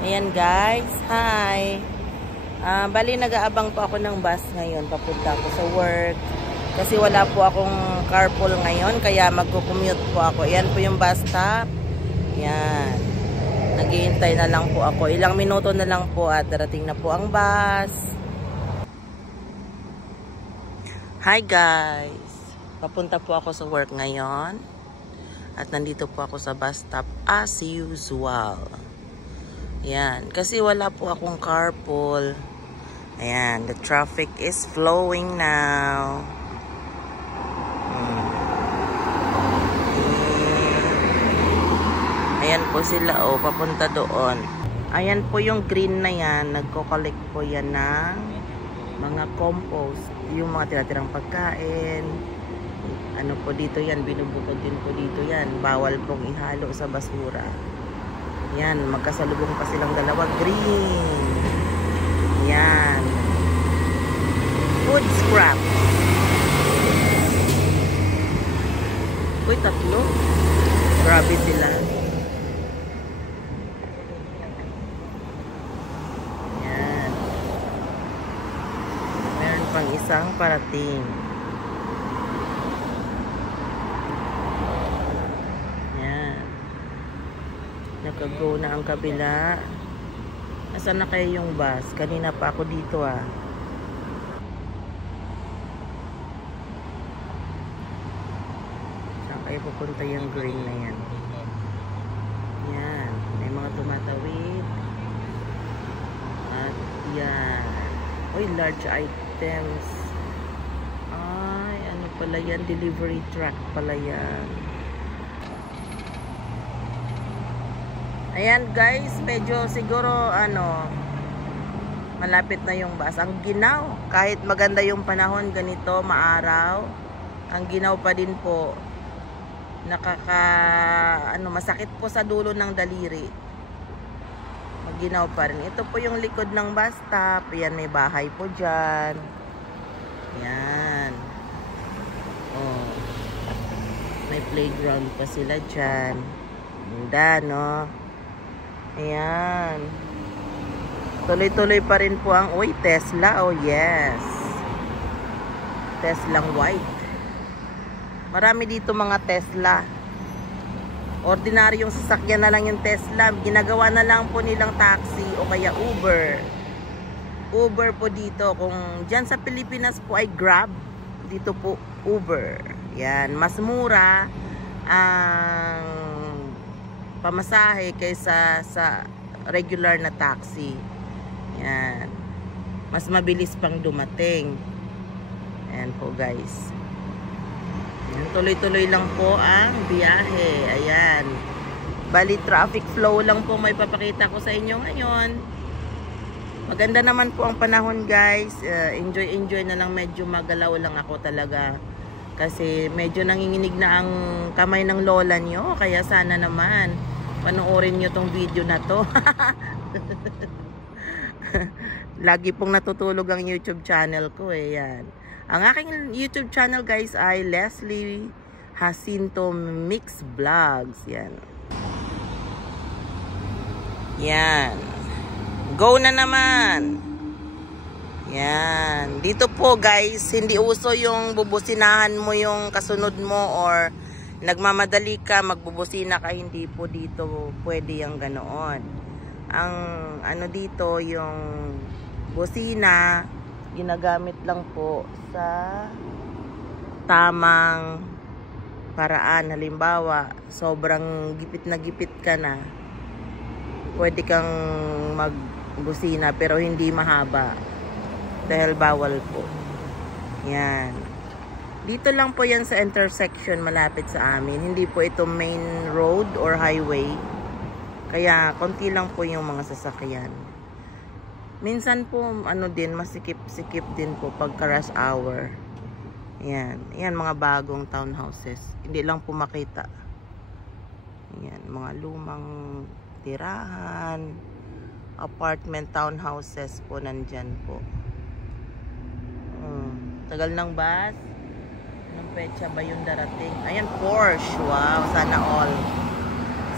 Ayan guys, hi! Bali nag-aabang po ako ng bus ngayon, papunta ako sa work. Kasi wala po akong carpool ngayon, kaya magko-commute po ako. Ayan po yung bus stop. Ayan. Naghihintay na lang po ako. Ilang minuto na lang po at darating na po ang bus. Hi guys! Papunta po ako sa work ngayon. At nandito po ako sa bus stop as usual. Ayan, kasi wala po akong carpool. Ayan, the traffic is flowing now. Ayan po sila, oh, papunta doon. Ayan po yung green na yan, nagko-collect po yan ng mga compost. Yung mga tira-tirang pagkain. Ano po dito yan, binubukod din po dito yan. Bawal pong ihalo sa basura. Yan, magkasalubong pa silang dalawa. Green. Yan. Food scrap. Uy, tatlo. Grabe sila. Yan. Meron pang isang parating. Nakago na ang kabila. Nasaan na kayo yung bus? Kanina pa ako dito ah. Saan kayo pupunta yung green na yan? Yan. May mga tumatawid. At yan. Uy, large items. Ay, ano pala yan? Delivery truck pala yan. Ayan guys, medyo siguro malapit na yung bus. Ang ginaw, kahit maganda yung panahon ganito, maaraw, ang ginaw pa din po. Masakit po sa dulo ng daliri. Maginaw pa rin. Ito po yung likod ng bus stop. Ayan, may bahay po dyan. Ayan. Oh. May playground pa sila dyan. Ganda, no? Ayan. Tuloy-tuloy pa rin po ang, uy, Tesla. Oh, yes. Teslang white. Marami dito mga Tesla. Ordinaryong sasakyan na lang yung Tesla. Ginagawa na lang po nilang taxi o kaya Uber. Uber po dito. Kung dyan sa Pilipinas po ay Grab, dito po Uber. Yan. Mas mura ang pamasahe kaysa sa regular na taxi. Yan. Mas mabilis pang dumating. Ayan po guys. Tuloy-tuloy lang po ang biyahe. Ayan. Bali traffic flow lang po may papakita ko sa inyo ngayon. Maganda naman po ang panahon guys. Enjoy na lang. Medyo magalaw lang ako talaga. Kasi medyo nanginginig na ang kamay ng lola nyo. Kaya sana naman panoorin nyo tong video na to. Lagi pong natutulog ang YouTube channel ko eh. Yan. Ang aking YouTube channel guys ay Leslie Jacinto Mix Vlogs. Yan. Yan. Go na naman. Yan. Dito po guys, hindi uso yung bubusinahan mo yung kasunod mo or nagmamadali ka, magbubusina ka. Hindi po dito pwede yung ganoon. Ang dito yung busina, ginagamit lang po sa tamang paraan. Halimbawa, sobrang gipit na gipit ka na, pwede kang magbusina pero hindi mahaba. Dahil bawal po. Yan. Dito lang po yan sa intersection malapit sa amin. Hindi po ito main road or highway. Kaya konti lang po yung mga sasakyan. Minsan po din masikip-sikip din po pagka rush hour. Yan. Yan mga bagong townhouses. Hindi lang po makita. Yan. Mga lumang tirahan. Apartment townhouses po nandyan po. Tagal ng bus. Anong petsa ba yung darating? Ayan, Porsche. Wow, sana all.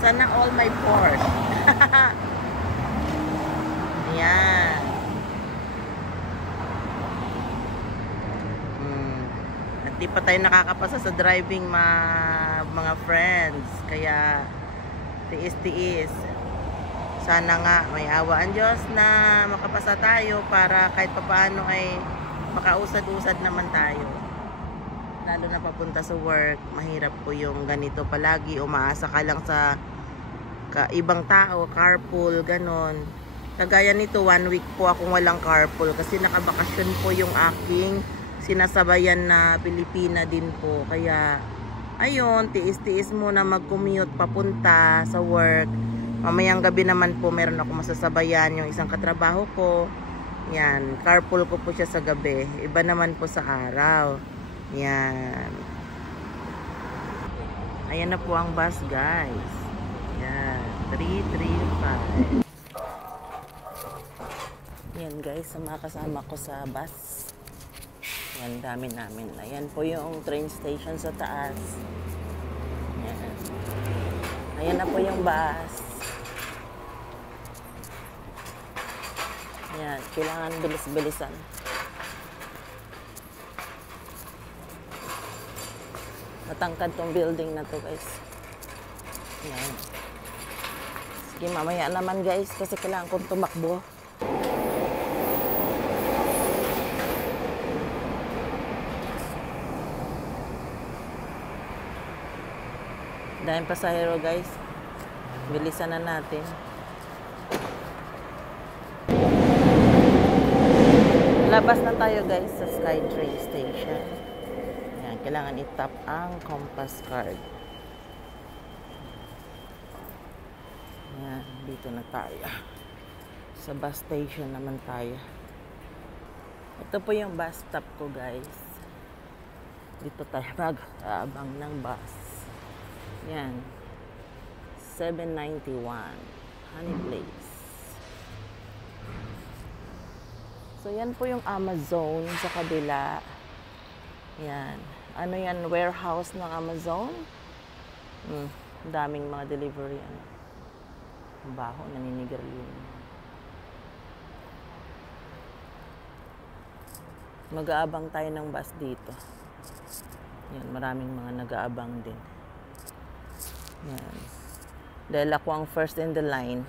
Sana all may Porsche. Di pa tayo nakakapasa sa driving, mga friends. Kaya tiis-tiis. Sana nga may awa ang Diyos na makapasa tayo para kahit papaano ay makausad-usad naman tayo. Lalo na papunta sa work, mahirap po yung ganito palagi. Umaasa ka lang sa ibang tao, carpool, ganon. Kagaya nito, 1 week po akong walang carpool kasi nakabakasyon po yung aking sinasabayan na Pilipina din po. Kaya, ayun, tiis-tiis muna mag-commute papunta sa work. Mamayang gabi naman po meron ako masasabayan yung isang katrabaho ko. Yan, carpool ko po siya sa gabi. Iba naman po sa araw. Yan. Ayan na po ang bus, guys. Yan, 335. Yan guys, sa mga kasama ko sa bus. Yan, dami namin. Ayan po yung train station sa taas. Yan. Ayan na po yung bus. Yan, kailangan bilis-bilisan. Matangkad tong building na to guys. Yan. Sige, mamaya naman guys kasi kailangan kong tumakbo. Dahil pasahero guys, bilisan na natin. Labas na tayo guys sa SkyTrain Station. Yan, kailangan i-tap ang compass card. Yan, dito na tayo. Sa bus station naman tayo. Ito po yung bus stop ko guys. Dito tayo mag-aabang ng bus. Yan. 791 Honey Place. So yan po yung Amazon sa kabila. Yan. Ano yan? Warehouse ng Amazon. Daming mga delivery. Ano. Baho, naninigarilyo. Mag-aabang tayo ng bus dito. Yan, maraming mga nag-aabang din. Yan. Dahil ako ang first in the line.